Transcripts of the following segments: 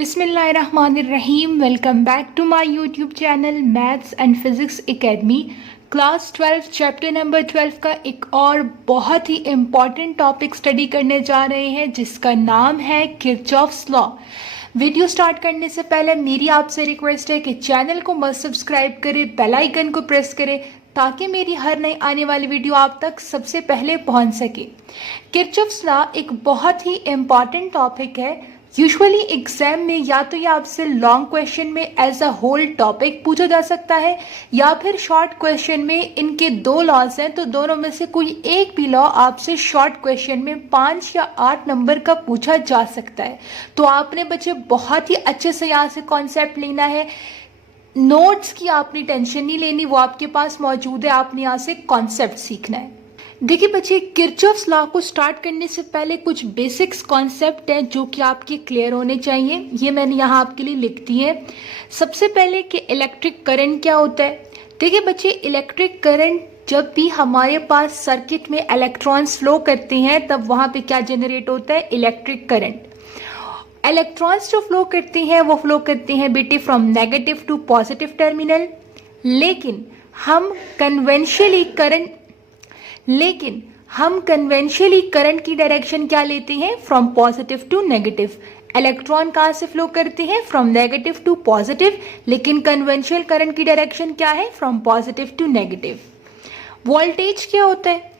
बिस्मिल्लाहिर्रहमानिर्रहीम। Welcome back to my YouTube channel maths and physics academy. Class 12 chapter number 12 का एक और बहुत ही इम्पॉर्टेंट टॉपिक स्टडी करने जा रहे हैं जिसका नाम है किरचॉफ्स लॉ। वीडियो स्टार्ट करने से पहले मेरी आपसे रिक्वेस्ट है कि चैनल को मस्ट सब्सक्राइब करें, बेल आइकन को प्रेस करें ताकि मेरी हर नई आने वाली वीडियो आप तक सबसे पहले पहुंच सके। किरचॉफ्स लॉ एक बहुत ही इम्पॉर्टेंट टॉपिक है। यूजुअली एग्जाम में या तो ये आपसे लॉन्ग क्वेश्चन में एज अ होल टॉपिक पूछा जा सकता है या फिर शॉर्ट क्वेश्चन में इनके दो लॉज हैं तो दोनों में से कोई एक भी लॉ आपसे शॉर्ट क्वेश्चन में 5 या 8 नंबर का पूछा जा सकता है। तो आपने बच्चे बहुत ही अच्छे से यहाँ से कॉन्सेप्ट लेना है। नोट्स की आपने टेंशन नहीं लेनी, वो आपके पास मौजूद है, आपने यहाँ से कॉन्सेप्ट सीखना है। देखिए बच्चे, किरचॉफ्स लॉ को स्टार्ट करने से पहले कुछ बेसिक्स कॉन्सेप्ट हैं जो कि आपके क्लियर होने चाहिए। ये मैंने यहाँ आपके लिए लिख दी है। सबसे पहले कि इलेक्ट्रिक करंट क्या होता है। देखिए बच्चे, इलेक्ट्रिक करंट जब भी हमारे पास सर्किट में इलेक्ट्रॉन्स फ्लो करते हैं तब वहाँ पे क्या जनरेट होता है, इलेक्ट्रिक करंट। इलेक्ट्रॉन्स जो फ्लो करते हैं वो फ्लो करते हैं बेटे from negative to positive terminal. लेकिन हम कन्वेंशनली करंट की डायरेक्शन क्या लेते हैं, from positive to negative. Electron कहाँ से फ्लो करते हैं, फ्रॉम नेगेटिव टू पॉजिटिव, लेकिन कन्वेंशनल करंट की डायरेक्शन क्या है, from positive to negative. Voltage क्या होता है,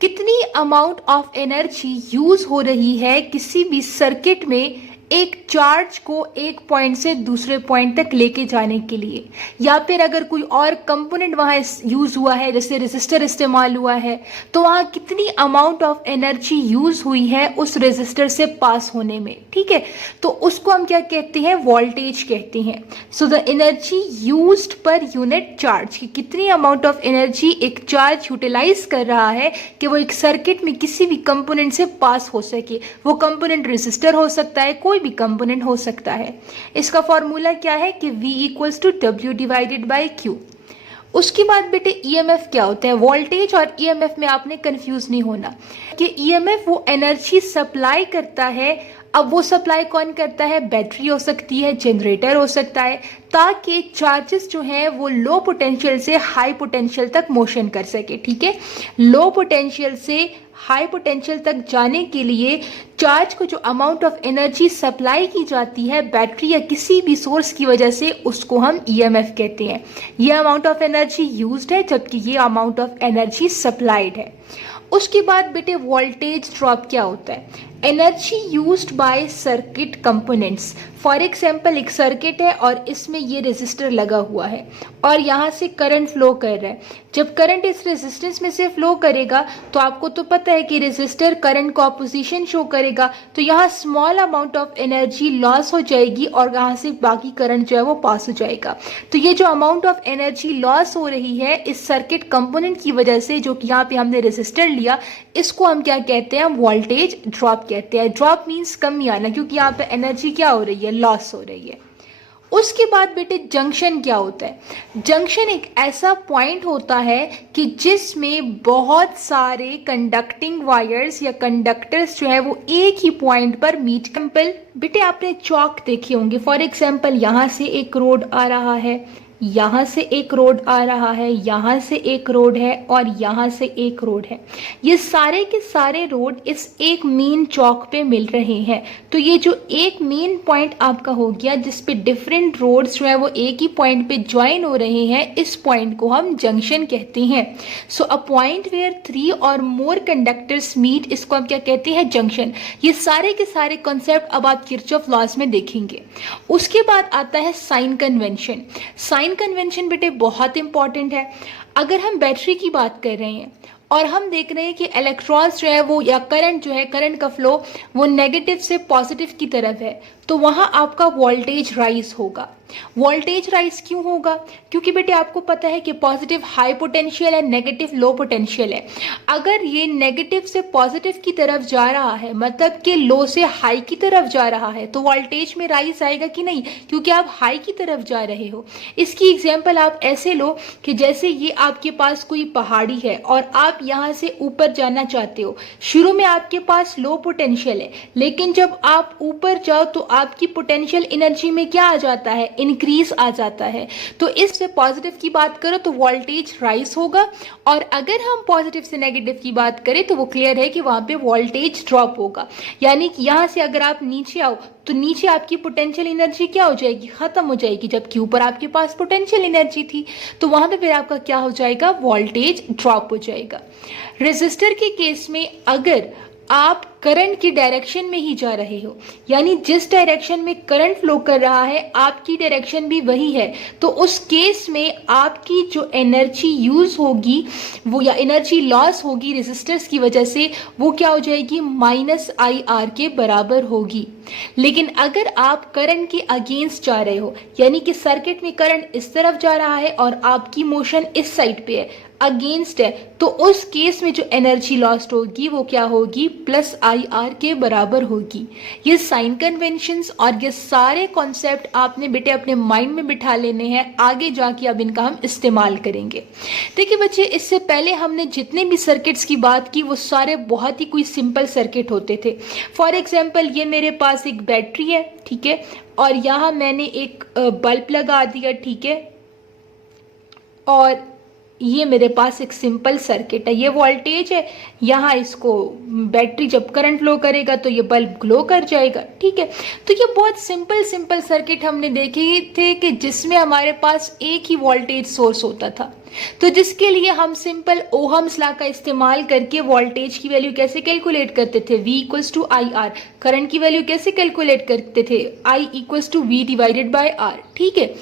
कितनी अमाउंट ऑफ एनर्जी यूज हो रही है किसी भी सर्किट में एक चार्ज को एक पॉइंट से दूसरे पॉइंट तक लेके जाने के लिए, या फिर अगर कोई और कंपोनेंट वहां यूज हुआ है जैसे रेजिस्टर इस्तेमाल हुआ है तो वहां कितनी अमाउंट ऑफ एनर्जी यूज हुई है उस रेजिस्टर से पास होने में। ठीक है, तो उसको हम क्या कहते हैं, वोल्टेज कहते हैं। So the energy used per unit charge, कि कितनी अमाउंट ऑफ एनर्जी एक चार्ज यूटिलाइज कर रहा है कि वो एक सर्किट में किसी भी कंपोनेंट से पास हो सके। वो कंपोनेंट रेजिस्टर हो सकता है, कोई भी कंपोनेंट हो सकता है। इसका फॉर्मूला क्या है कि V equals to W divided by Q। उसके बाद बेटे EMF क्या होता है। वोल्टेज और EMF में आपने कंफ्यूज नहीं होना कि EMF वो एनर्जी सप्लाई करता है। अब वो सप्लाई कौन करता है, बैटरी हो सकती है, जनरेटर हो सकता है, ताकि चार्जेस जो हैं वो लो पोटेंशियल से हाई पोटेंशियल तक मोशन कर सके। ठीक है, लो पोटेंशियल से हाई पोटेंशियल तक जाने के लिए चार्ज को जो अमाउंट ऑफ एनर्जी सप्लाई की जाती है बैटरी या किसी भी सोर्स की वजह से, उसको हम EMF कहते हैं। ये अमाउंट ऑफ एनर्जी यूज्ड है जबकि ये अमाउंट ऑफ एनर्जी सप्लाइड है। उसके बाद बेटे वोल्टेज ड्रॉप क्या होता है, energy used by circuit components. For example एक सर्किट है और इसमें ये रेजिस्टर लगा हुआ है और यहाँ से करंट फ्लो कर रहा है। जब करंट इस रेजिस्टेंस में से फ्लो करेगा तो आपको तो पता है कि रेजिस्टर करंट को ऑपोजिशन शो करेगा, तो यहाँ small amount of energy loss हो जाएगी और यहाँ से बाकी करंट जो है वो पास हो जाएगा। तो ये जो अमाउंट ऑफ एनर्जी लॉस हो रही है इस सर्किट कंपोनेंट की वजह से, जो कि यहाँ पे हमने रेजिस्टर लिया, इसको हम क्या कहते हैं, वोल्टेज ड्रॉप कहते हैं। ड्रॉप मीन्स कमी आना, क्योंकि यहाँ पे एनर्जी क्या हो रही है, लॉस हो रही है। उसके बाद बेटे जंक्शन क्या होता है। जंक्शन एक ऐसा पॉइंट होता है कि जिसमें बहुत सारे कंडक्टिंग वायर्स या कंडक्टर्स जो है वो एक ही पॉइंट पर मीट। एग्जाम्पल बेटे आपने चौक देखे होंगे। फॉर एग्जाम्पल यहाँ से एक रोड आ रहा है, यहाँ से एक रोड आ रहा है, यहाँ से एक रोड है और यहाँ से एक रोड है। ये सारे के सारे रोड इस एक मेन चौक पे मिल रहे हैं। तो ये जो एक मेन पॉइंट आपका हो गया जिसपे डिफरेंट रोड्स जो है वो एक ही पॉइंट पे ज्वाइन हो रहे हैं, इस पॉइंट को हम जंक्शन कहते हैं। सो अ पॉइंट वेयर 3 और मोर कंडक्टर्स मीट, इसको हम क्या कहते हैं, जंक्शन। ये सारे के सारे कॉन्सेप्ट अब आप किरचॉफ लॉज में देखेंगे। उसके बाद आता है साइन कन्वेंशन। साइन कन्वेंशन बेटे बहुत इंपॉर्टेंट है। अगर हम बैटरी की बात कर रहे हैं और हम देख रहे हैं कि इलेक्ट्रॉन्स जो है वो, या करंट जो है, करंट का फ्लो वो नेगेटिव से पॉजिटिव की तरफ है, तो वहां आपका वोल्टेज राइज होगा। वोल्टेज राइज क्यों होगा, क्योंकि बेटे आपको पता है कि पॉजिटिव हाई पोटेंशियल है, नेगेटिव लो पोटेंशियल है। अगर ये नेगेटिव से पॉजिटिव की तरफ जा रहा है, मतलब कि लो से हाई की तरफ जा रहा है, तो वोल्टेज में राइज आएगा कि नहीं, क्योंकि आप हाई की तरफ जा रहे हो। इसकी एग्जाम्पल आप ऐसे लो कि जैसे ये आपके पास कोई पहाड़ी है और आप यहाँ से ऊपर जाना चाहते हो, शुरू में आपके पास लो पोटेंशियल है, लेकिन जब आप ऊपर जाओ तो आपकी पोटेंशियल एनर्जी में क्या आ जाता है, इंक्रीज आ जाता है। तो इससे पॉजिटिव की बात करो तो वोल्टेज राइज होगा, और अगर हम पॉजिटिव से नेगेटिव की बात करें तो वो क्लियर है कि वहां पे वोल्टेज ड्रॉप होगा। यानी कि यहाँ से अगर आप नीचे आओ तो नीचे आपकी पोटेंशियल एनर्जी क्या हो जाएगी, खत्म हो जाएगी, जबकि ऊपर आपके पास पोटेंशियल एनर्जी थी, तो वहां पे फिर आपका क्या हो जाएगा, वोल्टेज ड्रॉप हो जाएगा। रेजिस्टर के केस में अगर आप करंट की डायरेक्शन में ही जा रहे हो, यानी जिस डायरेक्शन में करंट फ्लो कर रहा है आपकी डायरेक्शन भी वही है, तो उस केस में आपकी जो एनर्जी यूज होगी वो, या एनर्जी लॉस होगी रेजिस्टर्स की वजह से, वो क्या हो जाएगी, -IR के बराबर होगी। लेकिन अगर आप करंट के अगेंस्ट जा रहे हो, यानी कि सर्किट में करंट इस तरफ जा रहा है और आपकी मोशन इस साइड पे है, अगेंस्ट है, तो उस केस में जो एनर्जी लॉस्ट होगी वो क्या होगी, +IR के बराबर होगी। ये साइन कन्वेंशंस और ये सारे कॉन्सेप्ट आपने बेटे अपने माइंड में बिठा लेने हैं, आगे जाके अब इनका हम इस्तेमाल करेंगे। देखिए बच्चे, इससे पहले हमने जितने भी सर्किट्स की बात की वो सारे बहुत ही कोई सिंपल सर्किट होते थे। फॉर एग्जाम्पल ये मेरे पास एक बैटरी है, ठीक है, और यहाँ मैंने एक बल्ब लगा दिया, ठीक है, और ये मेरे पास एक सिंपल सर्किट है, ये वोल्टेज है, यहाँ इसको बैटरी जब करंट फ्लो करेगा तो ये बल्ब ग्लो कर जाएगा, ठीक है। तो ये बहुत सिंपल सर्किट हमने देखे थे कि जिसमें हमारे पास एक ही वोल्टेज सोर्स होता था, तो जिसके लिए हम सिंपल ओहम्स लॉ का इस्तेमाल करके वोल्टेज की वैल्यू कैसे कैलकुलेट करते थे, V = IR, करंट की वैल्यू कैसे कैलकुलेट करते थे, I = V/R, ठीक है।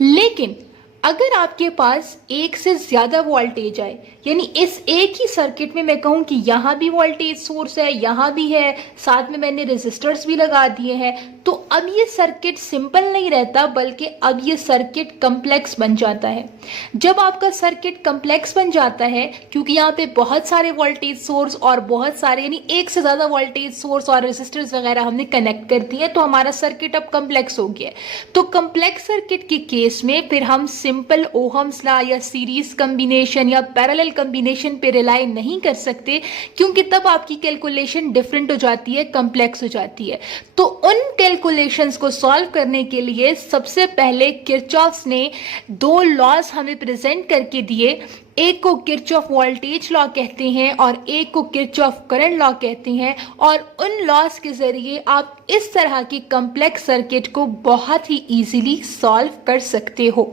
लेकिन अगर आपके पास एक से ज्यादा वोल्टेज आए, यानी इस एक ही सर्किट में मैं कहूं कि यहाँ भी वोल्टेज सोर्स है, यहाँ भी है, साथ में मैंने रेजिस्टर्स भी लगा दिए हैं, तो अब ये सर्किट सिंपल नहीं रहता, बल्कि अब ये सर्किट कम्प्लेक्स बन जाता है। जब आपका सर्किट कम्प्लेक्स बन जाता है, क्योंकि यहाँ पे बहुत सारे वोल्टेज सोर्स और बहुत सारे, यानी एक से ज्यादा वोल्टेज सोर्स और रेजिस्टर्स वगैरह हमने कनेक्ट कर दिए, तो हमारा सर्किट अब कम्प्लेक्स हो गया है। तो कम्प्लेक्स सर्किट के केस में फिर हम सिंपल ओहम्स लॉ या सीरीज कॉम्बिनेशन या पैरेलल कॉम्बिनेशन पे रिलाई नहीं कर सकते, क्योंकि तब आपकी कैलकुलेशन डिफरेंट हो जाती है, कॉम्प्लेक्स हो जाती है। तो उन कैलकुलेशंस को सॉल्व करने के लिए सबसे पहले किरचॉफ्स ने दो लॉज हमें प्रेजेंट करके दिए, एक को किरचॉफ वोल्टेज लॉ कहते हैं और एक को किरचॉफ करंट लॉ कहते हैं, और उन लॉज के जरिए आप इस तरह की कॉम्प्लेक्स सर्किट को बहुत ही इजीली सॉल्व कर सकते हो।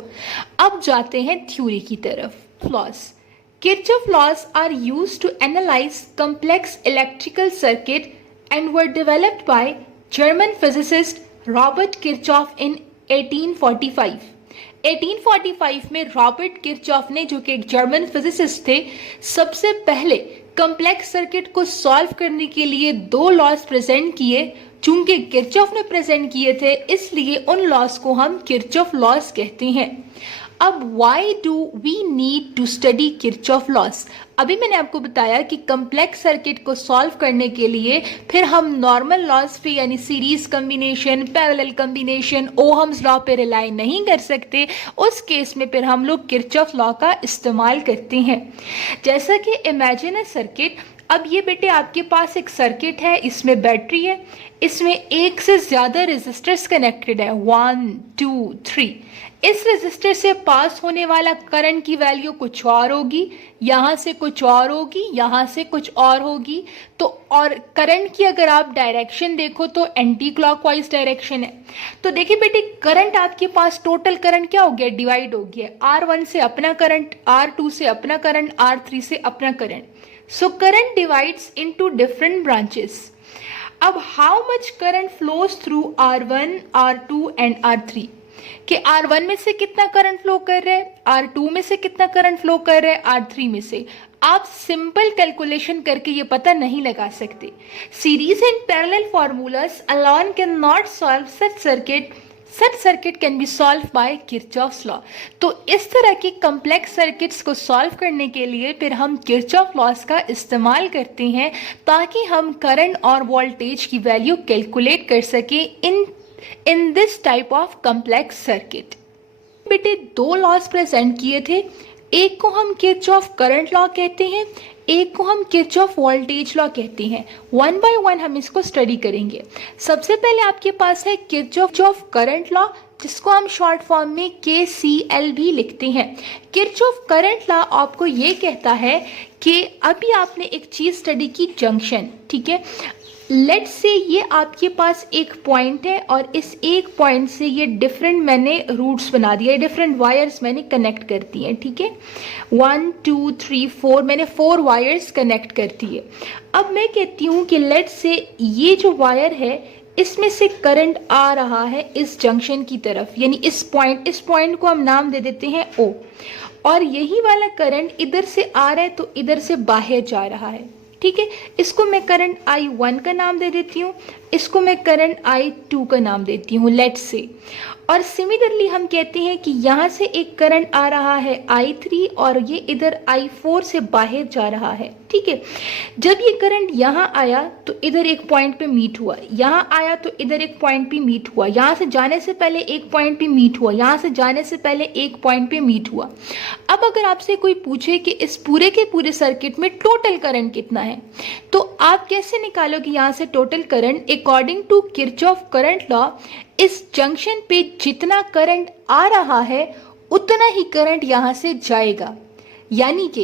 अब जाते हैं थ्योरी की तरफ। Laws, Kirchhoff laws are used to analyze complex electrical circuit and were developed by German physicist Robert Kirchhoff in 1845. 1845 में रॉबर्ट किरचॉफ ने, जो कि एक जर्मन फिजिसिस्ट थे, सबसे पहले कॉम्प्लेक्स सर्किट को सॉल्व करने के लिए दो लॉज प्रेजेंट किए। चूंकि किरचॉफ ने प्रेजेंट किए थे, इसलिए उन लॉज को हम किरचॉफ लॉज कहते हैं। अब why do we need to study Kirchhoff laws? अभी मैंने आपको बताया कि कम्प्लेक्स सर्किट को सॉल्व करने के लिए फिर हम नॉर्मल लॉज पे, यानी series combination, parallel combination, Ohm's law पे रिलाई नहीं कर सकते। उस केस में फिर हम लोग किरचॉफ लॉ का इस्तेमाल करते हैं। जैसा कि इमेजिन अ सर्किट, अब ये बेटे आपके पास एक सर्किट है, इसमें बैटरी है, इसमें एक से ज्यादा रेजिस्टर्स कनेक्टेड है, 1 2 3। इस रेजिस्टर से पास होने वाला करंट की वैल्यू कुछ और होगी, यहाँ से कुछ और होगी, यहाँ से कुछ और होगी। तो और करंट की अगर आप डायरेक्शन देखो तो एंटी क्लॉकवाइज डायरेक्शन है। तो देखिए बेटे, करंट आपके पास टोटल करंट क्या हो गया, डिवाइड हो गया, R1 से अपना करंट, R2 से अपना करंट, R3 से अपना current. So current divides into different branches. अब how much current flows through R1, R2 and R3? कि R1 में से कितना करंट फ्लो कर रहा है, R2 में से कितना करंट फ्लो कर रहा है, R3 में से। आप सिंपल कैलकुलेशन करके ये पता नहीं लगा सकते। Series and parallel formulas alone cannot solve such circuit. Such circuit can be solved by Kirchhoff's law. तो इस तरह की कम्प्लेक्स सर्किट्स को सॉल्व करने के लिए फिर हम किरचॉफ लॉज का इस्तेमाल करते हैं, ताकि हम करंट और वोल्टेज की वैल्यू कैलकुलेट कर सके in this type of complex circuit. बेटे दो लॉज प्रेजेंट किए थे, एक को हम किरचॉफ करंट लॉ कहते हैं, एक को हम किरचॉफ वोल्टेज लॉ कहते हैं। वन बाय वन हम इसको स्टडी करेंगे। सबसे पहले आपके पास है किरचॉफ करंट लॉ, जिसको हम शॉर्ट फॉर्म में KCL भी लिखते हैं। किरचॉफ करंट लॉ आपको ये कहता है कि अभी आपने एक चीज स्टडी की, जंक्शन, ठीक है। लेट्स से ये आपके पास एक पॉइंट है और इस एक पॉइंट से ये डिफरेंट मैंने रूट्स बना दिया, डिफरेंट वायर्स मैंने कनेक्ट कर दिए हैं, ठीक है। 1 2 3 4 मैंने 4 वायर्स कनेक्ट कर दिए। अब मैं कहती हूँ कि लेट्स से ये जो वायर है इसमें से करंट आ रहा है इस जंक्शन की तरफ, यानी इस पॉइंट को हम नाम दे देते हैं O, और यही वाला करंट इधर से आ रहा है तो इधर से बाहर जा रहा है, ठीक है। इसको मैं करंट I1 का नाम दे देती हूँ, इसको मैं करंट I2 का नाम देती हूँ, लेट्स से। और सिमिलरली हम कहते हैं कि यहाँ से एक करंट आ रहा है I3 और ये इधर I4 से बाहर जा रहा है, ठीक है। जब ये करंट यहाँ आया तो इधर एक पॉइंट पे मीट हुआ, यहाँ आया तो इधर एक पॉइंट पे मीट हुआ, यहाँ से जाने से पहले एक पॉइंट पे मीट हुआ, यहाँ से जाने से पहले एक पॉइंट पे मीट हुआ। अब अगर आपसे कोई पूछे कि इस पूरे के पूरे सर्किट में टोटल करंट कितना है, तो आप कैसे निकालोगे यहाँ से total current? According to Kirchhoff current law, इस जंक्शन पे जितना करंट आ रहा है उतना ही करंट यहाँ से जाएगा। यानी कि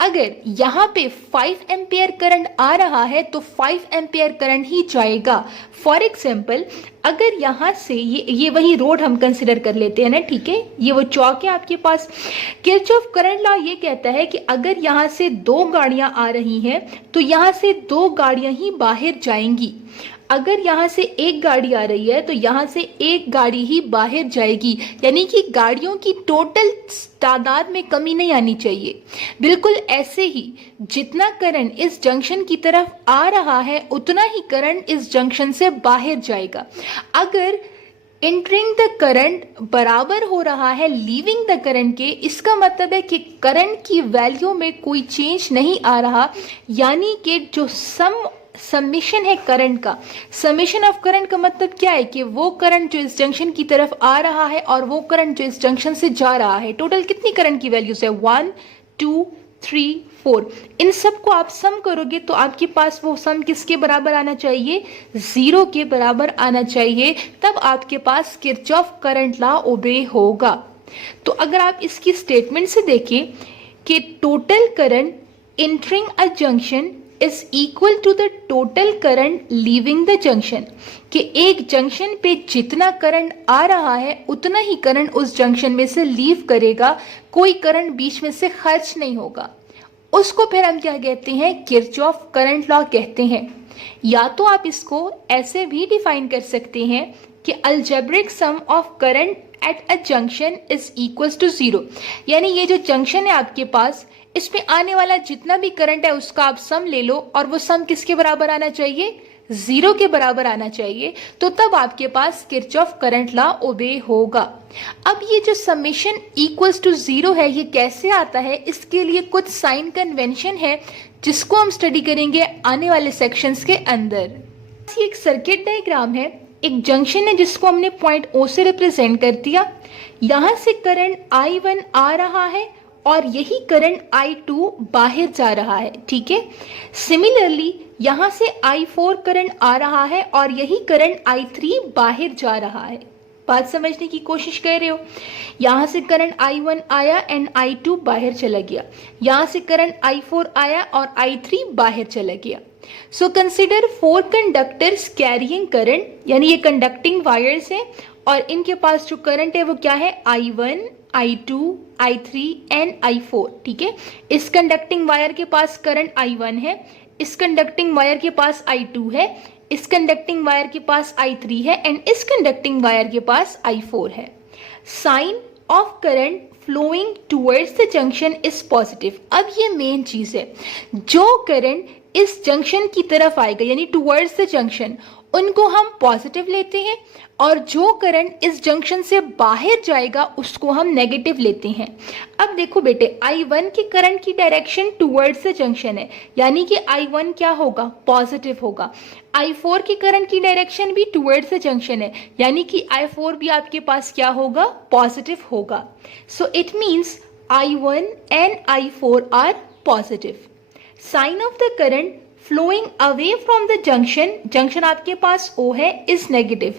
अगर यहाँ पे 5 एम्पियर करंट आ रहा है तो 5 एम्पियर करंट ही जाएगा। फॉर एग्जाम्पल, अगर यहाँ से ये वही रोड हम कंसिडर कर लेते हैं ना, ठीक है, ये वो चौक है आपके पास। किरचॉफ करंट लॉ ये कहता है कि अगर यहाँ से 2 गाड़ियाँ आ रही हैं तो यहाँ से 2 गाड़ियाँ ही बाहर जाएंगी। अगर यहाँ से एक गाड़ी आ रही है तो यहाँ से एक गाड़ी ही बाहर जाएगी, यानी कि गाड़ियों की टोटल तादाद में कमी नहीं आनी चाहिए। बिल्कुल ऐसे ही जितना करंट इस जंक्शन की तरफ आ रहा है उतना ही करंट इस जंक्शन से बाहर जाएगा। अगर एंटरिंग द करंट बराबर हो रहा है लीविंग द करंट के, इसका मतलब है कि करंट की वैल्यू में कोई चेंज नहीं आ रहा, यानी कि जो समेशन है करंट का, समेशन ऑफ करंट का मतलब क्या है कि वो करंट जो इस जंक्शन की तरफ आ रहा है और वो करंट जो इस जंक्शन से जा रहा है, टोटल कितनी करंट की वैल्यूज है 1 2 3 4, इन सब को आप सम करोगे तो आपके पास वो सम किसके बराबर आना चाहिए? 0 के बराबर आना चाहिए। तब आपके पास किरचॉफ करंट लॉ ओबे होगा। तो अगर आप इसकी स्टेटमेंट से देखें कि total current entering a junction is equal to the total current leaving the junction, कि एक जंक्शन पे जितना करंट आ रहा है उतना ही करंट उस जंक्शन में से लीव करेगा, कोई करंट बीच में से खर्च नहीं होगा। उसको फिर हम क्या कहते हैं? किरचॉफ करंट लॉ कहते हैं। या तो आप इसको ऐसे भी डिफाइन कर सकते हैं कि algebraic sum of current at a junction is equal to 0, यानी ये जो जंक्शन है आपके पास, इसमें आने वाला जितना भी करंट है उसका आप सम ले लो और वो सम किसके बराबर आना चाहिए? 0 के बराबर आना चाहिए। तो तब आपके पास किरचॉफ करंट लॉ ओबे होगा। अब ये जो समेशन इक्वल्स टू 0 है, ये कैसे आता है? इसके लिए कुछ साइन कन्वेंशन है जिसको हम स्टडी करेंगे आने वाले सेक्शंस के अंदर। ये एक सर्किट डायग्राम है, एक जंक्शन है जिसको हमने पॉइंट O से रिप्रेजेंट कर दिया। यहाँ से करंट I1 आ रहा है और यही करंट I2 बाहर जा रहा है, ठीक है। सिमिलरली यहाँ से I4 करंट आ रहा है और यही करंट I3 बाहर जा रहा है। बात समझने की कोशिश कर रहे हो? यहाँ से करंट I1 आया एंड I2 बाहर चला गया, यहाँ से करंट I4 आया और I3 बाहर चला गया। So consider 4 conductors carrying current, यानी ये कंडक्टिंग वायर्स हैं और इनके पास जो करंट है वो क्या है? I1, I2, I3 and I4, ठीक है। इस कंडक्टिंग वायर के पास करंट I1 है, इस कंडक्टिंग वायर के पास I2 है, इस कंडक्टिंग वायर के पास I3 है एंड इस कंडक्टिंग वायर के पास I4 है। Sign of current flowing towards the junction is positive. अब ये मेन चीज है, जो करंट इस जंक्शन की तरफ आएगा यानी टुवर्ड्स द जंक्शन, उनको हम पॉजिटिव लेते हैं और जो करंट इस जंक्शन से बाहर जाएगा उसको हम नेगेटिव लेते हैं। अब देखो बेटे, I1 के करंट की डायरेक्शन टुवर्ड्स द जंक्शन है, यानी कि I1 क्या होगा? पॉजिटिव होगा। I4 के करंट की डायरेक्शन भी टुवर्ड्स द जंक्शन है, यानी कि I4 भी आपके पास क्या होगा? पॉजिटिव होगा। So it means I1 and I4 are positive. Sign of the current flowing away from the junction आपके पास O है, is negative.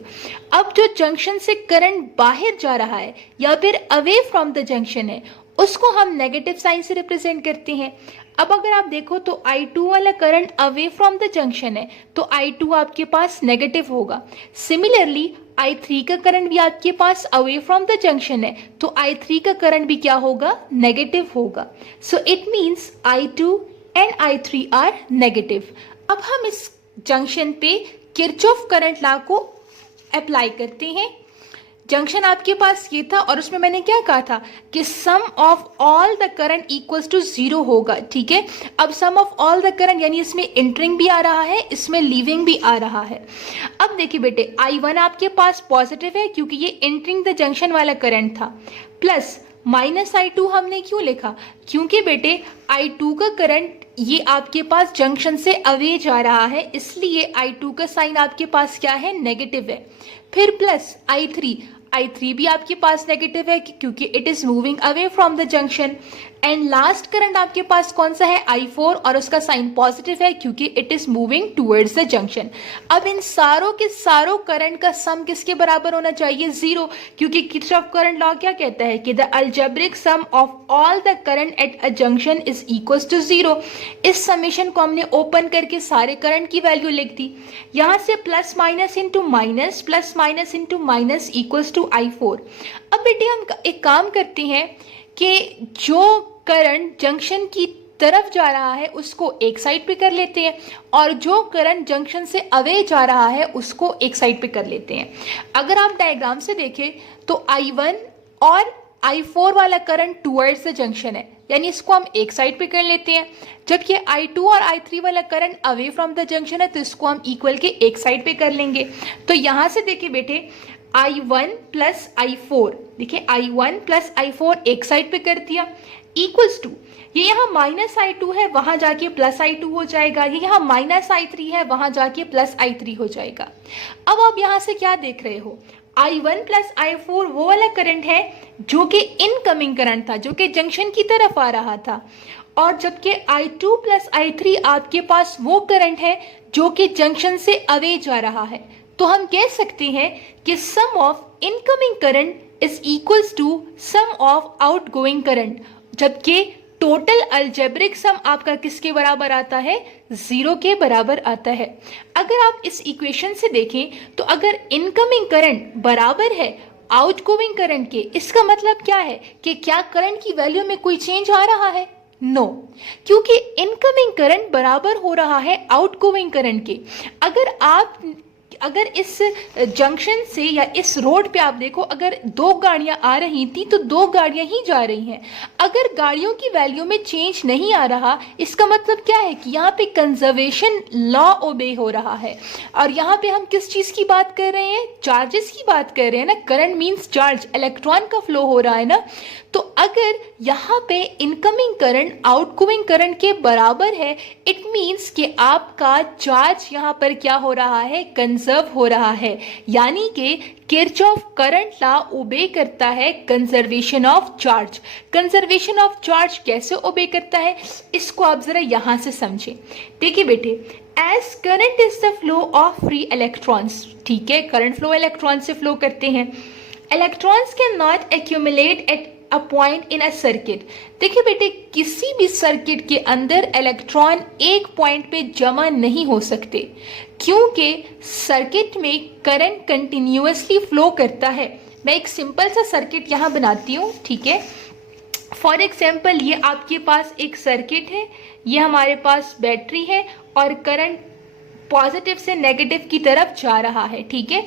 अब जो जंक्शन से करंट बाहर जा रहा है या फिर away from the junction है, उसको हम नेगेटिव साइन से रिप्रेजेंट करते हैं. अब अगर आप देखो तो I2 वाला current away from the junction है, तो I2 आपके पास नेगेटिव होगा. सिमिलरली I3 का करंट भी आपके pass away from the junction है, तो I3 का करंट भी क्या होगा, नेगेटिव होगा. So it means I2 and I3 are negative. अब हम इस जंक्शन पे किरचॉफ करंट लॉ को अप्लाई करते हैं. जंक्शन आपके पास ये था और उसमें मैंने क्या कहा था कि sum of all the current equals to 0 होगा. ठीक है, अब sum of all the current यानी इसमें एंटरिंग भी आ रहा है, इसमें लीविंग भी आ रहा है. अब देखिए बेटे, I1 आपके पास पॉजिटिव है क्योंकि ये एंटरिंग द जंक्शन वाला करंट था, प्लस माइनस I2 हमने क्यों लिखा, क्योंकि बेटे I2 का करंट ये आपके पास जंक्शन से अवे जा रहा है, इसलिए I2 का साइन आपके पास क्या है, नेगेटिव है. फिर प्लस I3 भी आपके पास नेगेटिव है क्योंकि it is moving away from the junction. And last current आपके पास कौन सा है, I4, और उसका साइन पॉजिटिव है क्योंकि it is moving towards the junction. अब इन सारों के सारों करंट का सम किसके बराबर होना चाहिए, 0, क्योंकि किरचॉफ करंट लॉ क्या कहता है कि the algebraic sum of all the current at a junction is equals to 0. इस समेशन को हमने ओपन करके सारे करंट की वैल्यू लिख दी. यहां से plus minus into minus, plus minus into minus equals to I4. अब बेटे हम एक काम करते हैं कि जो करंट जंक्शन की तरफ जा रहा है उसको एक साइड पे कर लेते हैं और जो करंट जंक्शन से अवे जा रहा है उसको एक साइड पे कर लेते हैं. अगर आप डायग्राम से देखें तो I1 और I4 वाला करंट टुवर्ड्स द जंक्शन है, यानी इसको हम एक साइड पे कर लेते हैं. जबकि I2 और I3 वाला current away from the junction है, तो इसको हम इक्वल के एक साइड पे कर लेंगे. तो यहां से देखिए बेटे, I1 प्लस I4, देखिए I1 प्लस I4 एक साइड पे कर दिया, इक्वल्स टू ये यहाँ माइनस I2 है, वहां जाके प्लस I2 हो जाएगा. ये यहाँ माइनस I3 है, वहां जाके प्लस I3 हो जाएगा. अब आप यहाँ से क्या देख रहे हो, I1 प्लस I4 वो वाला करंट है जो कि इनकमिंग करंट था, जो कि जंक्शन की तरफ आ रहा था, और जबकि I2 प्लस I3 आपके पास वो करंट है जो कि जंक्शन से अवे जा रहा है. तो हम कह सकते हैं कि sum of incoming current is equals to sum of outgoing current, जबकि टोटल अलजेब्रिक सम आपका किसके बराबर आता है, 0 के बराबर आता है. अगर आप इस इक्वेशन से देखें तो अगर इनकमिंग करंट बराबर है आउटगोइंग करंट के, इसका मतलब क्या है कि क्या करंट की वैल्यू में कोई चेंज आ रहा है, नो, क्योंकि इनकमिंग करंट बराबर हो रहा है आउटगोइंग करंट के. अगर इस जंक्शन से या इस रोड पे आप देखो, अगर 2 गाड़ियां आ रही थी तो 2 गाड़ियां ही जा रही हैं. अगर गाड़ियों की वैल्यू में चेंज नहीं आ रहा, इसका मतलब क्या है कि यहाँ पे कंजर्वेशन लॉ ओबे हो रहा है. और यहाँ पे हम किस चीज की बात कर रहे हैं, चार्जेस की बात कर रहे हैं ना. करंट मीन्स चार्ज, इलेक्ट्रॉन का फ्लो हो रहा है ना. तो अगर यहाँ पे इनकमिंग करंट आउटगोइंग करंट के बराबर है, इट मीन्स कि आपका चार्ज यहाँ पर क्या हो रहा है, कंजर्व हो रहा है. यानी कि किरचॉफ करंट लॉ ओबे करता है conservation of charge. Conservation of charge कैसे ओबे करता है, इसको आप जरा यहाँ से समझें. देखिए बेटे, as current is the flow of free electrons, ठीक है, करंट फ्लो इलेक्ट्रॉन से फ्लो करते हैं. Electrons can not accumulate at a point in a circuit. देखिए बेटे, किसी भी सर्किट के अंदर इलेक्ट्रॉन एक पॉइंट पे जमा नहीं हो सकते, क्योंकि सर्किट में करंट कंटिन्यूअसली फ्लो करता है. मैं एक सिंपल सा सर्किट यहाँ बनाती हूँ, ठीक है. फॉर एग्जाम्पल, ये आपके पास एक सर्किट है, ये हमारे पास बैटरी है और करंट पॉजिटिव से नेगेटिव की तरफ जा रहा है, ठीक है.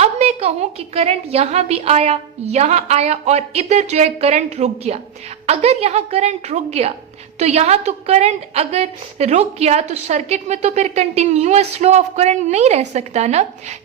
अब मैं कहूं कि करंट यहां भी आया, यहां आया और इधर जो है करंट रुक गया. अगर यहां करंट रुक गया तो यहाँ तो करंट अगर रुक गया तो सर्किट में तो फिर कंटिन्यूअस फ्लो ऑफ करंट नहीं रह सकता ना,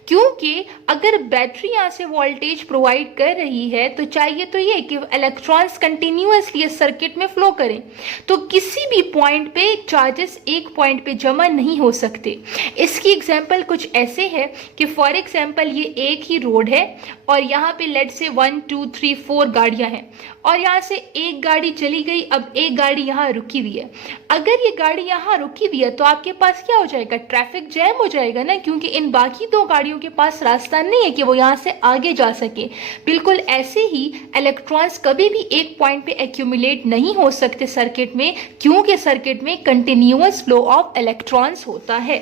क्योंकि अगर बैटरी यहाँ से वोल्टेज प्रोवाइड कर रही है तो चाहिए तो ये कि इलेक्ट्रॉन्स कंटिन्यूअसली सर्किट में फ्लो करें। तो किसी भी पॉइंट पे चार्जेस एक पॉइंट पे जमा नहीं हो सकते। इसकी एग्जांपल कुछ ऐसे है कि फॉर एग्जांपल ये एक ही रोड है और यहाँ पे लेट से 1 2 3 4 गाड़ियां हैं और यहाँ से एक गाड़ी चली गई, अब एक गाड़ी यहाँ रुकी हुई है। अगर ये गाड़ी यहाँ रुकी हुई है तो आपके पास क्या हो जाएगा, ट्रैफिक जैम हो जाएगा ना, क्योंकि इन बाकी दो गाड़ियों के पास रास्ता नहीं है कि वो यहाँ से आगे जा सके। बिल्कुल ऐसे ही इलेक्ट्रॉन्स कभी भी एक पॉइंट पे एक्यूमुलेट नहीं हो सकते सर्किट में, क्योंकि सर्किट में कंटिन्यूअस फ्लो ऑफ इलेक्ट्रॉन्स होता है।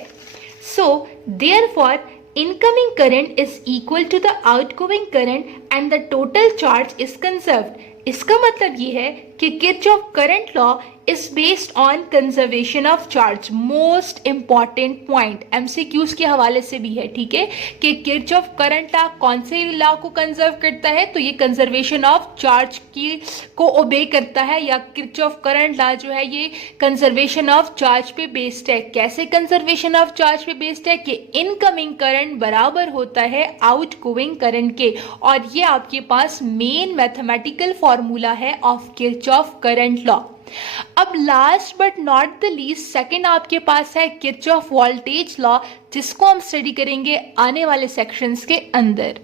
So therefore incoming current is equal to the outgoing current and the total charge is conserved। इसका मतलब ये है कि Kirchhoff current law is based on conservation of charge. Most important point MCQs के हवाले से भी है, ठीक है, कि किरचॉफ करंट लॉ कौन से लॉ को कंजर्व करता है, तो ये कंजर्वेशन ऑफ चार्ज की को ओबे करता है, या किरचॉफ करंट लॉ जो है ये कंजर्वेशन ऑफ चार्ज पे बेस्ड है। कैसे कंजर्वेशन ऑफ चार्ज पे बेस्ड है कि इनकमिंग करंट बराबर होता है आउटगोइंग करंट के, और ये आपके पास मेन मैथमेटिकल फॉर्मूला है ऑफ किरचॉफ करंट लॉ। अब last but not the least second आपके पास है किरचॉफ वोल्टेज लॉ, जिसको हम स्टडी करेंगे आने वाले सेक्शंस के अंदर।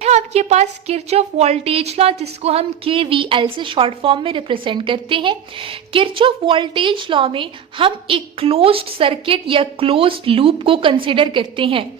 है आपके पास किरचॉफ वोल्टेज लॉ, जिसको हम KVL से शॉर्ट फॉर्म में रिप्रेजेंट करते हैं। किरचॉफ वोल्टेज लॉ में हम एक क्लोज्ड सर्किट या क्लोज्ड लूप को कंसिडर करते हैं।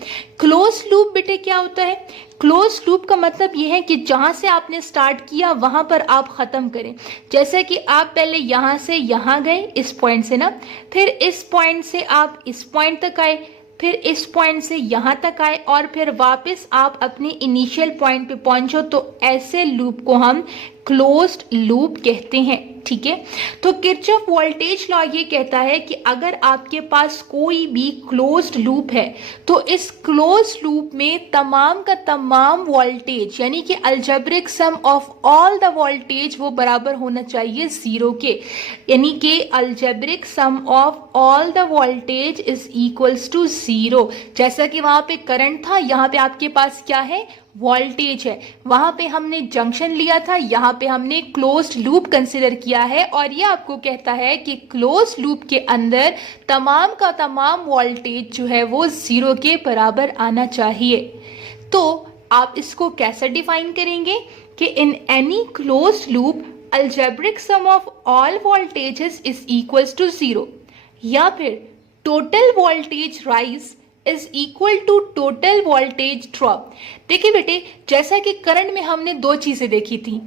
क्लोज्ड लूप बेटे क्या होता है, क्लोज लूप का मतलब यह है कि जहां से आपने स्टार्ट किया वहां पर आप खत्म करें। जैसे कि आप पहले यहां से यहां गए इस पॉइंट से ना, फिर इस पॉइंट से आप इस पॉइंट तक आए, फिर इस पॉइंट से यहां तक आए और फिर वापस आप अपने इनिशियल पॉइंट पे पहुंचो, तो ऐसे लूप को हम क्लोज्ड लूप कहते हैं, ठीक है। तो किरचॉफ वोल्टेज लॉ ये कहता है कि अगर आपके पास कोई भी क्लोज्ड लूप है तो इस क्लोज्ड लूप में तमाम का तमाम वोल्टेज यानी कि algebraic sum of all the voltage वो बराबर होना चाहिए जीरो के, यानी कि algebraic sum of all the voltage is equals to zero. जैसा कि वहां पे करंट था, यहाँ पे आपके पास क्या है, वोल्टेज है। वहां पे हमने जंक्शन लिया था, यहाँ पे हमने क्लोज्ड लूप कंसिडर किया है, और ये आपको कहता है कि क्लोज्ड लूप के अंदर तमाम का तमाम वोल्टेज जो है वो जीरो के बराबर आना चाहिए। तो आप इसको कैसे डिफाइन करेंगे कि in any closed loop algebraic sum of all voltages is equals to zero, या फिर total voltage rise is equal to total voltage drop. देखिए बेटे, जैसा कि करंट में हमने दो चीजें देखी थी,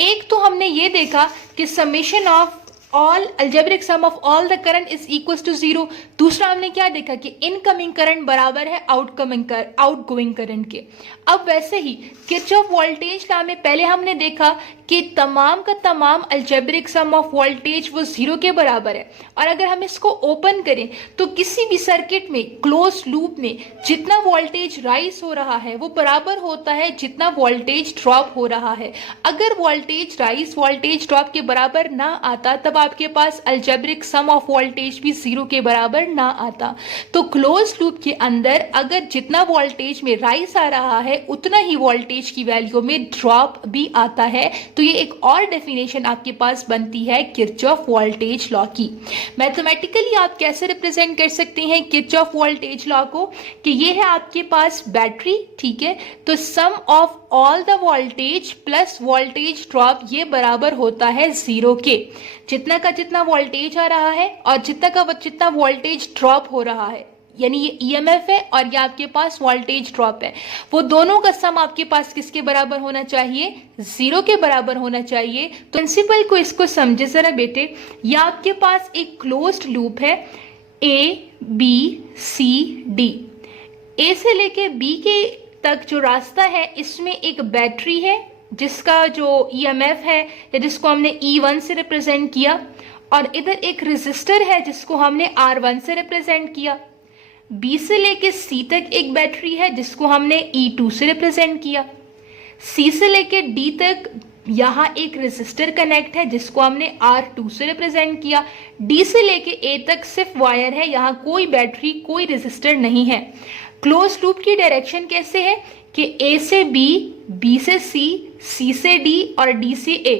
एक तो हमने ये देखा कि summation of all algebraic sum of all the current is equals to zero. दूसरा हमने क्या देखा कि इनकमिंग करंट बराबर है आउटगोइंग करंट के। अब वैसे ही किरचॉफ वोल्टेज लॉ में पहले हमने देखा कि तमाम का तमाम अलजेब्रिक सम ऑफ वोल्टेज वो जीरो के बराबर है, और अगर हम इसको ओपन करें तो किसी भी सर्किट में क्लोज लूप में जितना वोल्टेज राइज हो रहा है वो बराबर होता है जितना वोल्टेज ड्रॉप हो रहा है। अगर वोल्टेज राइज वोल्टेज ड्रॉप के बराबर ना आता तब आपके पास अलजेब्रिक सम ऑफ वोल्टेज भी जीरो के बराबर ना आता। तो क्लोज लूप के अंदर अगर जितना वोल्टेज में राइज आ रहा है उतना ही वोल्टेज की वैल्यू में ड्रॉप भी आता है। तो ये एक और डेफिनेशन आपके पास बनती है किरचॉफ वोल्टेज लॉ की। मैथमेटिकली आप कैसे रिप्रेजेंट कर सकते हैं किरचॉफ वोल्टेज लॉ को, कि ये है आपके पास बैटरी, ठीक है, तो sum of all the voltage plus voltage drop ये बराबर होता है जीरो के। जितना का जितना वोल्टेज आ रहा है और जितना का जितना वोल्टेज ड्रॉप हो रहा है, यानी ये ईएमएफ है और ये आपके पास वोल्टेज ड्रॉप है, वो दोनों का सम आपके पास किसके बराबर होना चाहिए, जीरो के बराबर होना चाहिए। तो प्रिंसिपल को इसको समझे जरा बेटे, ये आपके पास एक क्लोज्ड लूप है ए बी सी डी, ए से लेके बी के तक जो रास्ता है इसमें एक बैटरी है जिसका जो ईएमएफ है या जिसको हमने E1 से रिप्रेजेंट किया, और इधर एक रेजिस्टर है जिसको हमने R1 से रिप्रेजेंट किया। B से लेके C तक एक बैटरी है जिसको हमने E2 से रिप्रेजेंट किया। C से लेके D तक यहाँ एक रेजिस्टर कनेक्ट है जिसको हमने R2 से रिप्रेजेंट किया। D से लेके A तक सिर्फ वायर है, यहाँ कोई बैटरी कोई रेजिस्टर नहीं है। क्लोज लूप की डायरेक्शन कैसे है कि A से B, B से C, C से D और D से A।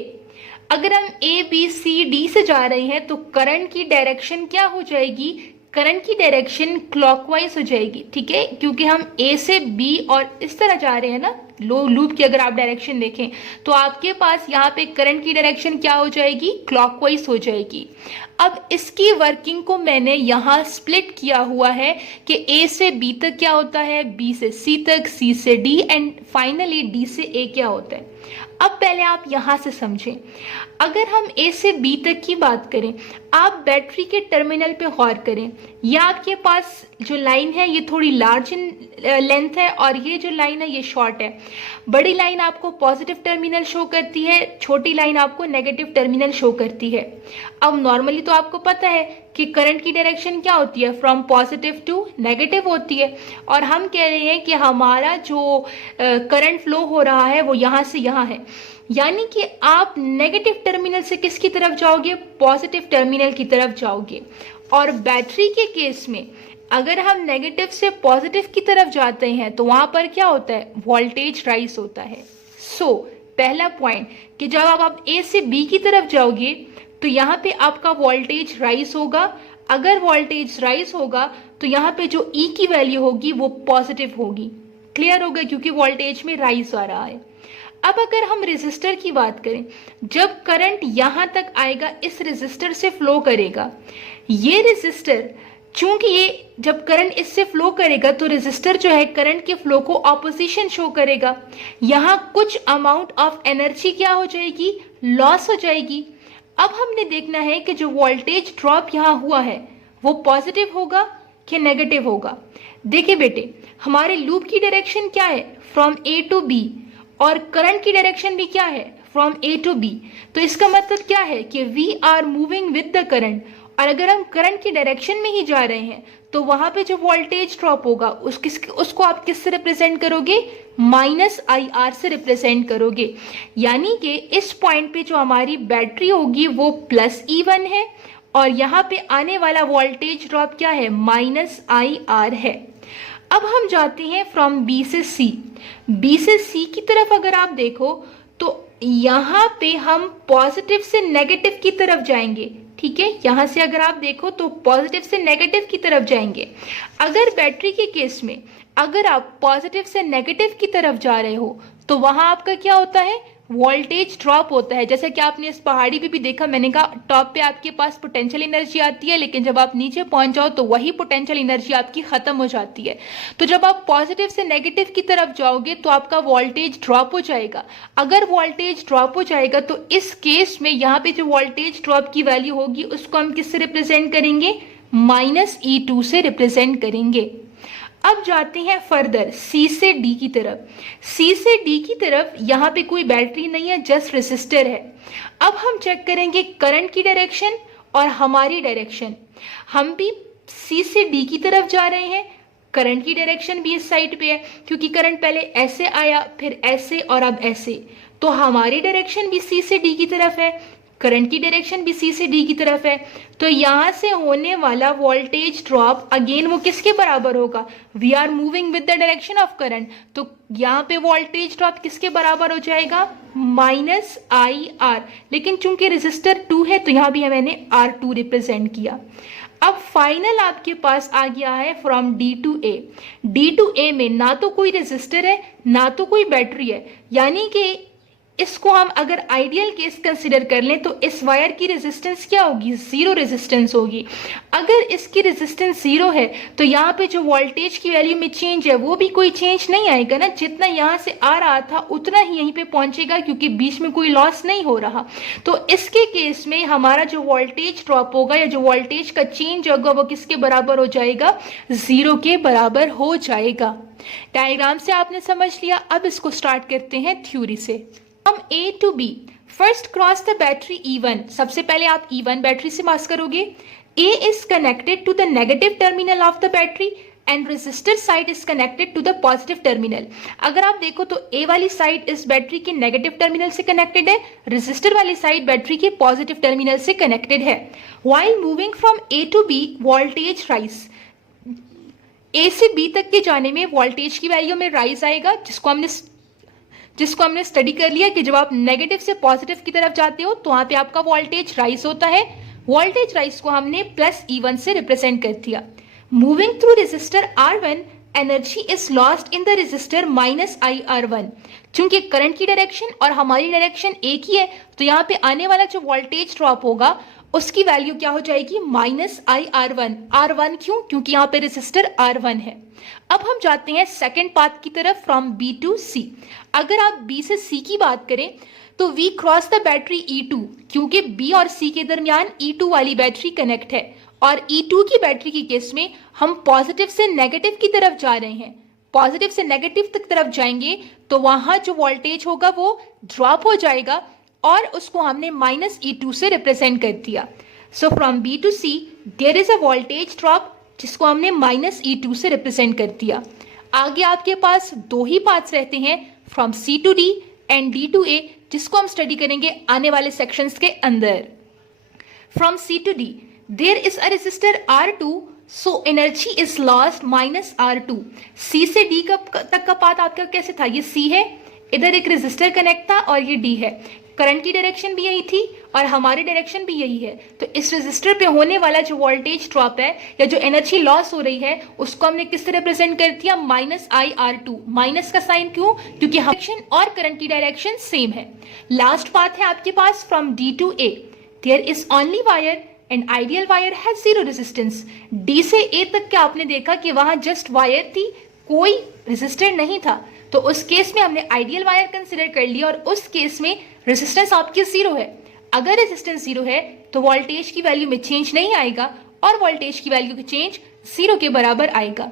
अगर हम A, B, C, D से जा रहे हैं तो करंट की डायरेक्शन क्या हो जाएगी, करंट की डायरेक्शन क्लॉकवाइज हो जाएगी, ठीक है, क्योंकि हम A से B और इस तरह जा रहे हैं ना। लो लूप की अगर आप डायरेक्शन देखें तो आपके पास यहाँ पे करंट की डायरेक्शन क्या हो जाएगी, क्लॉकवाइज हो जाएगी। अब इसकी वर्किंग को मैंने यहाँ स्प्लिट किया हुआ है कि A से B तक क्या होता है, B से C तक, C से D एंड फाइनली D से A क्या होता है। अब पहले आप यहाँ से समझें, अगर हम A से B तक की बात करें, आप बैटरी के टर्मिनल पे गौर करें। यह आपके पास जो लाइन है ये थोड़ी लार्ज लेंथ है और ये जो लाइन है ये शॉर्ट है। बड़ी लाइन आपको पॉजिटिव टर्मिनल शो करती है, छोटी लाइन आपको नेगेटिव टर्मिनल शो करती है। अब नॉर्मली तो आपको पता है कि करंट की डायरेक्शन क्या होती है, फ्रॉम पॉजिटिव टू नेगेटिव होती है, और हम कह रहे हैं कि हमारा जो करंट फ्लो हो रहा है वो यहाँ से यहाँ है, यानी कि आप नेगेटिव टर्मिनल से किसकी तरफ जाओगे, पॉजिटिव टर्मिनल की तरफ जाओगे। और बैटरी के केस में अगर हम नेगेटिव से पॉजिटिव की तरफ जाते हैं तो वहां पर क्या होता है, वोल्टेज राइज होता है। सो पहला पॉइंट कि जब आप A से B की तरफ जाओगे तो यहाँ पे आपका वोल्टेज राइज होगा। अगर वोल्टेज राइज होगा तो यहाँ पे जो E की वैल्यू होगी वो पॉजिटिव होगी। क्लियर होगा, क्योंकि वोल्टेज में राइज आ रहा है। अब अगर हम रेजिस्टर की बात करें, जब करंट यहां तक आएगा इस रेजिस्टर से फ्लो करेगा। ये रेजिस्टर चूंकि ये जब करंट इससे फ्लो करेगा तो रेजिस्टर जो है करंट के फ्लो को ऑपोजिशन शो करेगा। यहाँ कुछ अमाउंट ऑफ एनर्जी क्या हो जाएगी, लॉस हो जाएगी। अब हमने देखना है कि जो वोल्टेज ड्रॉप यहाँ हुआ है वो पॉजिटिव होगा कि नेगेटिव होगा। देखिए बेटे, हमारे लूप की डायरेक्शन क्या है, फ्रॉम A टू B, और करंट की डायरेक्शन भी क्या है, फ्रॉम A टू B। तो इसका मतलब क्या है कि we are moving with the current, और अगर हम करंट की डायरेक्शन में ही जा रहे हैं तो वहां पे जो वोल्टेज ड्रॉप होगा उसको आप किससे रिप्रेजेंट करोगे, -IR से रिप्रेजेंट करोगे। यानी कि इस पॉइंट पे जो हमारी बैटरी होगी वो +E1 है और यहाँ पे आने वाला वोल्टेज ड्रॉप क्या है, -IR है। अब हम जाते हैं फ्रॉम B से C। B से C की तरफ अगर आप देखो तो यहाँ पे हम पॉजिटिव से नेगेटिव की तरफ जाएंगे, ठीक है। यहाँ से अगर आप देखो तो पॉजिटिव से नेगेटिव की तरफ जाएंगे। अगर बैटरी के केस में अगर आप पॉजिटिव से नेगेटिव की तरफ जा रहे हो तो वहां आपका क्या होता है, वोल्टेज ड्रॉप होता है। जैसे कि आपने इस पहाड़ी पे भी देखा, मैंने कहा टॉप पे आपके पास पोटेंशियल एनर्जी आती है, लेकिन जब आप नीचे पहुंच जाओ तो वही पोटेंशियल एनर्जी आपकी खत्म हो जाती है। तो जब आप पॉजिटिव से नेगेटिव की तरफ जाओगे तो आपका वोल्टेज ड्रॉप हो जाएगा। अगर वोल्टेज ड्रॉप हो जाएगा तो इस केस में यहाँ पे जो वोल्टेज ड्रॉप की वैल्यू होगी उसको हम किससे रिप्रेजेंट करेंगे, -E2 से रिप्रेजेंट करेंगे। अब जाते हैं फर्दर C से D की तरफ। C से D की तरफ यहाँ पे कोई बैटरी नहीं है, जस्ट रेसिस्टर है। अब हम चेक करेंगे करंट की डायरेक्शन और हमारी डायरेक्शन। हम भी C से D की तरफ जा रहे हैं, करंट की डायरेक्शन भी इस साइड पे है, क्योंकि करंट पहले ऐसे आया फिर ऐसे और अब ऐसे, तो हमारी डायरेक्शन भी C से D की तरफ है, करंट की डायरेक्शन भी C से D की तरफ है। तो यहाँ से होने वाला वोल्टेज ड्रॉप अगेन वो किसके बराबर होगा, we are moving with the direction of current, तो यहाँ पे वोल्टेज ड्रॉप किसके बराबर हो जाएगा, -IR। लेकिन चूंकि रेजिस्टर 2 है तो यहाँ भी मैंने R2 रिप्रेजेंट किया। अब फाइनल आपके पास आ गया है from D to A। D to A में ना तो कोई रेजिस्टर है ना तो कोई बैटरी है, यानी कि इसको हम अगर आइडियल केस कंसिडर कर लें तो इस वायर की रेजिस्टेंस क्या होगी, 0 रेजिस्टेंस होगी। अगर इसकी रेजिस्टेंस 0 है तो यहाँ पे जो वोल्टेज की वैल्यू में चेंज है वो भी कोई चेंज नहीं आएगा ना, जितना यहाँ से आ रहा था उतना ही यहीं पे पहुंचेगा, क्योंकि बीच में कोई लॉस नहीं हो रहा। तो इसके केस में हमारा जो वोल्टेज ड्रॉप होगा या जो वोल्टेज का चेंज होगा वो किसके बराबर हो जाएगा, 0 के बराबर हो जाएगा। डायग्राम से आपने समझ लिया। अब इसको स्टार्ट करते हैं थ्योरी से। From A to B, first cross the battery E1। सबसे पहले आप E1 बैटरी से पास करोगे। A is connected to the negative terminal of the battery। And resistor side is connected to the positive terminal. अगर आप देखो तो ए वाली साइड इस बैटरी के नेगेटिव टर्मिनल से कनेक्टेड है, रेजिस्टर वाली साइड बैटरी के पॉजिटिव टर्मिनल से कनेक्टेड है। While moving from A to B voltage rise, A से बी तक के जाने में वोल्टेज की वैल्यू में राइज आएगा, जिसको हमने स्टडी कर लिया कि जब आप नेगेटिव से पॉजिटिव की तरफ जाते हो तो वहां पे आपका वोल्टेज राइज होता है। वोल्टेज राइज को हमने प्लस E1 से रिप्रेजेंट कर दिया। Moving through resistor R1 energy is lost in the resistor minus IR1। चूंकि करंट की डायरेक्शन और हमारी डायरेक्शन एक ही है तो यहाँ पे आने वाला जो वोल्टेज ड्रॉप होगा उसकी वैल्यू क्या हो जाएगी, माइनस IR1। R1 क्यों? क्योंकि यहाँ पे रेजिस्टर R1 है। अब हम जाते हैं सेकेंड पाथ की तरफ, फ्रॉम B टू C। अगर आप B से C की बात करें तो we cross the battery E2, क्योंकि B और C के दरमियान E2 वाली बैटरी कनेक्ट है और E2 की बैटरी की केस में हम पॉजिटिव से नेगेटिव की तरफ जा रहे हैं। पॉजिटिव से नेगेटिव तक तरफ जाएंगे तो वहां जो वोल्टेज होगा वो ड्रॉप हो जाएगा और उसको हमने माइनस E2 से रिप्रेजेंट कर दिया। So from B to C there is a voltage drop, जिसको हमने माइनस E2 से रिप्रेजेंट कर दिया। आगे आपके पास दो ही पाथ्स रहते हैं, from C to D and D to A, जिसको हम स्टडी करेंगे आने वाले सेक्शंस के अंदर। From C to D there is a resistor R2, so energy is lost minus R2। C से D तक का पाथ आपका कैसे था, ये C है, इधर एक रेजिस्टर कनेक्ट था और ये D है। करंट की डायरेक्शन भी यही थी और हमारी डायरेक्शन भी यही है, तो इस रेजिस्टर पे होने वाला जो वोल्टेज ड्रॉप है या जो एनर्जी लॉस हो रही है उसको हमने किस तरह रिप्रेजेंट कर दिया, माइनस IR2। माइनस का साइन क्यों? क्योंकि डायरेक्शन और करंट की डायरेक्शन सेम है। लास्ट पाथ है आपके पास from D to A, there is only wire and ideal wire has zero resistance. D से A तक के आपने देखा कि वहां जस्ट वायर थी, कोई रेजिस्टर नहीं था, तो उस केस में हमने आइडियल वायर कंसिडर कर लिया और उस केस में रेजिस्टेंस आपकी जीरो है। अगर रेजिस्टेंस जीरो है तो वोल्टेज की वैल्यू में चेंज नहीं आएगा और वोल्टेज की वैल्यू की चेंज जीरो के बराबर आएगा।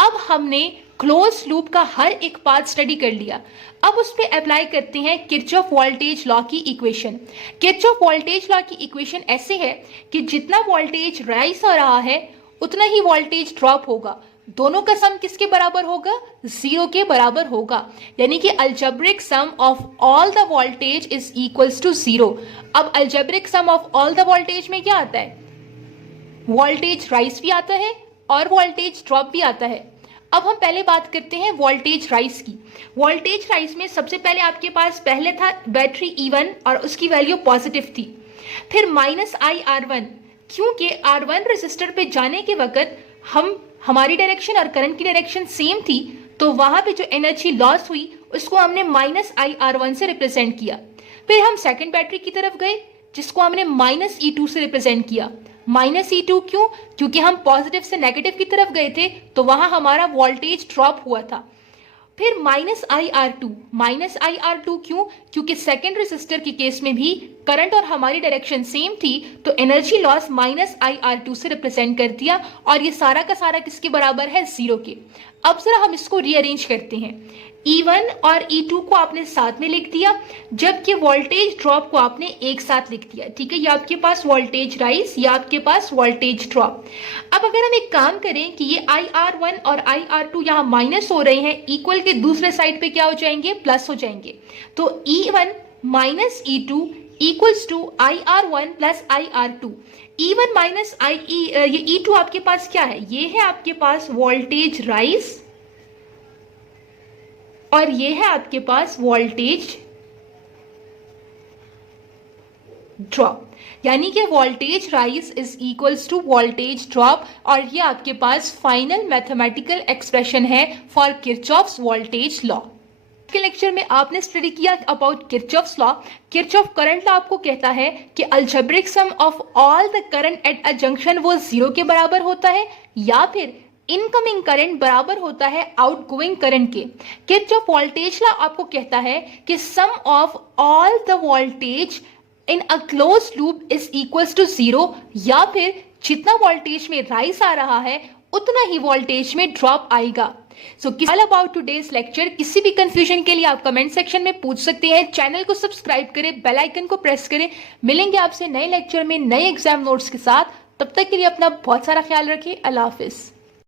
अब हमने क्लोज लूप का हर एक पार्ट स्टडी कर लिया। अब उस पर अप्लाई करते हैं किरचॉफ वोल्टेज लॉ की इक्वेशन। किरचॉफ वोल्टेज लॉ की इक्वेशन ऐसे है कि जितना वोल्टेज राइज हो रहा है उतना ही वोल्टेज ड्रॉप होगा। दोनों का सम किसके बराबर होगा, जीरो के बराबर होगा, यानी कि algebraic sum of all the voltage is equals to zero. अब algebraic sum of all the voltage में क्या आता है, वोल्टेज राइज भी आता है और वोल्टेज ड्रॉप भी आता है। अब हम पहले बात करते हैं वोल्टेज राइज की। वोल्टेज राइज में सबसे पहले आपके पास पहले था बैटरी E1 और उसकी वैल्यू पॉजिटिव थी, फिर माइनस IR1, क्योंकि R1 रेजिस्टर पे जाने के वक्त हमारी डायरेक्शन और करंट की डायरेक्शन सेम थी, तो वहां पे जो एनर्जी लॉस हुई उसको हमने माइनस IR1 से रिप्रेजेंट किया। फिर हम सेकंड बैटरी की तरफ गए जिसको हमने माइनस E2 से रिप्रेजेंट किया। माइनस E2 क्यों? क्योंकि हम पॉजिटिव से नेगेटिव की तरफ गए थे तो वहां हमारा वोल्टेज ड्रॉप हुआ था। फिर माइनस IR2 क्यों? क्योंकि सेकेंड रेजिस्टर के केस में भी करंट और हमारी डायरेक्शन सेम थी, तो एनर्जी लॉस माइनस IR2 से रिप्रेजेंट कर दिया और ये सारा का सारा किसके बराबर है, जीरो के। अब जरा हम इसको रीअरेंज करते हैं। E1 और E2 को आपने साथ में लिख दिया, जबकि वोल्टेज ड्रॉप को आपने एक साथ लिख दिया। ठीक है, ये आपके पास वोल्टेज राइज, ये आपके पास वोल्टेज ड्रॉप। अब अगर हम एक काम करें कि ये IR1 और IR2 यहाँ माइनस हो रहे हैं, इक्वल के दूसरे साइड पे क्या हो जाएंगे, प्लस हो जाएंगे। तो E1 minus E2 equals to IR1 plus IR2। E1 minus ये E2 आपके पास क्या है, ये है आपके पास वोल्टेज राइज और ये है आपके पास वोल्टेज ड्रॉप, यानी कि voltage rise is equals to voltage drop, और ये आपके पास फाइनल मैथमेटिकल एक्सप्रेशन है फॉर किरचॉफ्स वोल्टेज लॉ। के लेक्चर में आपने स्टडी किया about Kirchhoff's law. Kirchhoff current law आपको कहता है कि algebraic sum of all the current at a junction वो जीरो के बराबर होता है, या फिर इनकमिंग करंट बराबर होता है आउटगोइंग करंट के। किरचॉफ वोल्टेज लॉ आपको कहता है कि sum of all the voltage in a close loop is equals to zero, या फिर जितना वोल्टेज में राइज आ रहा है उतना ही वोल्टेज में ड्रॉप आएगा। So all about today's lecture. किसी भी कंफ्यूजन के लिए आप कमेंट सेक्शन में पूछ सकते हैं। चैनल को सब्सक्राइब करें, बेल आइकन को प्रेस करें। मिलेंगे आपसे नए लेक्चर में नए एग्जाम नोट्स के साथ। तब तक के लिए अपना बहुत सारा ख्याल रखिए। अल्लाह हाफिज।